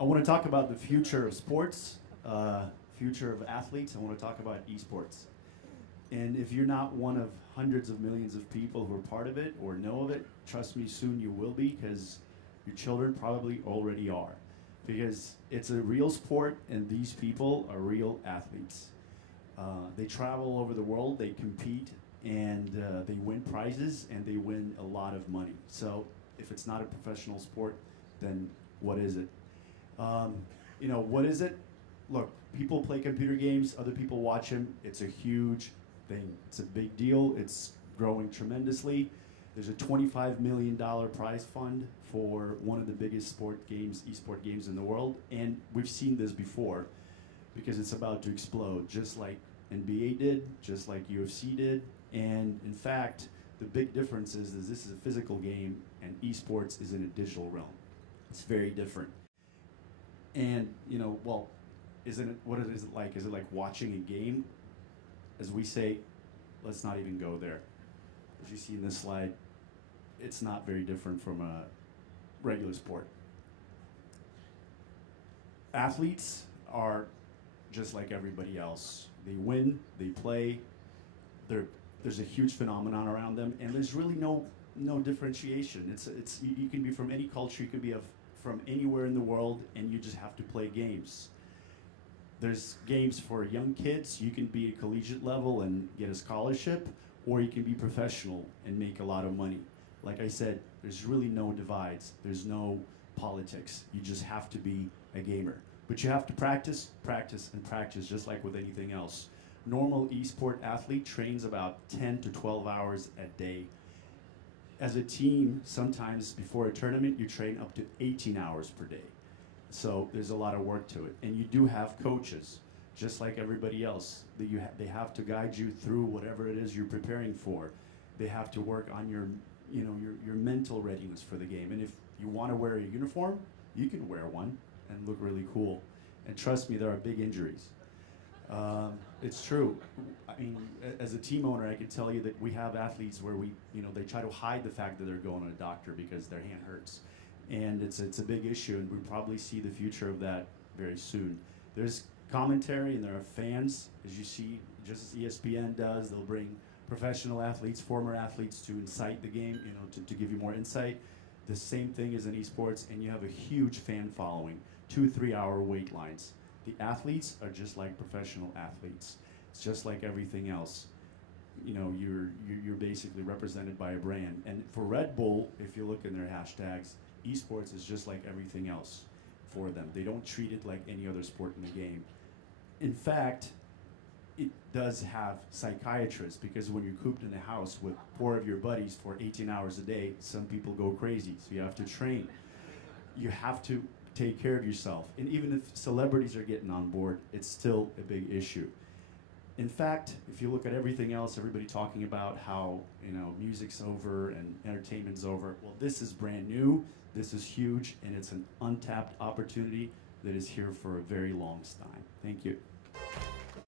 I want to talk about the future of sports, future of athletes. I want to talk about esports. And if you're not one of hundreds of millions of people who are part of it or know of it, trust me, soon you will be, because your children probably already are. Because it's a real sport, and these people are real athletes. They travel all over the world, they compete, and they win prizes, and they win a lot of money. So if it's not a professional sport, then what is it? What is it? Look, people play computer games, other people watch them. It's a huge thing. It's a big deal. It's growing tremendously. There's a $25 million prize fund for one of the biggest esport games in the world. And we've seen this before because it's about to explode, just like NBA did, just like UFC did. And in fact, the big difference is this is a physical game and esports is in a digital realm. It's very different. And, isn't it, what is it like? Is it like watching a game? As we say, let's not even go there. As you see in this slide, it's not very different from a regular sport. Athletes are just like everybody else. They win, they play, there's a huge phenomenon around them, and there's really no differentiation. You can be from any culture, you can be from anywhere in the world, and you just have to play games. There's games for young kids. You can be at collegiate level and get a scholarship, or you can be professional and make a lot of money. Like I said, there's really no divides. There's no politics. You just have to be a gamer. But you have to practice, practice, and practice, just like with anything else. Normal esport athlete trains about 10 to 12 hours a day. As a team, sometimes before a tournament, you train up to 18 hours per day. So there's a lot of work to it. And you do have coaches, just like everybody else. They have to guide you through whatever it is you're preparing for. They have to work on your mental readiness for the game. And if you want to wear a uniform, you can wear one and look really cool. And trust me, there are big injuries. It's true. I mean, as a team owner, I can tell you that we have athletes where they try to hide the fact that they're going to a doctor because their hand hurts. And it's a big issue, and we'll probably see the future of that very soon. There's commentary, and there are fans, as you see, just as ESPN does. They'll bring professional athletes, former athletes to incite the game, to give you more insight. The same thing is in esports, and you have a huge fan following, 2-3 hour wait lines. The athletes are just like professional athletes. It's just like everything else. You're basically represented by a brand. And for Red Bull, if you look in their hashtags, esports is just like everything else for them. They don't treat it like any other sport in the game. In fact, it does have psychiatrists, because when you're cooped in a house with 4 of your buddies for 18 hours a day, some people go crazy. So you have to train. You have to take care of yourself. And even if celebrities are getting on board, it's still a big issue. In fact, if you look at everything else, everybody talking about how music's over and entertainment's over. Well, this is brand new, this is huge, and it's an untapped opportunity that is here for a very long time. Thank you.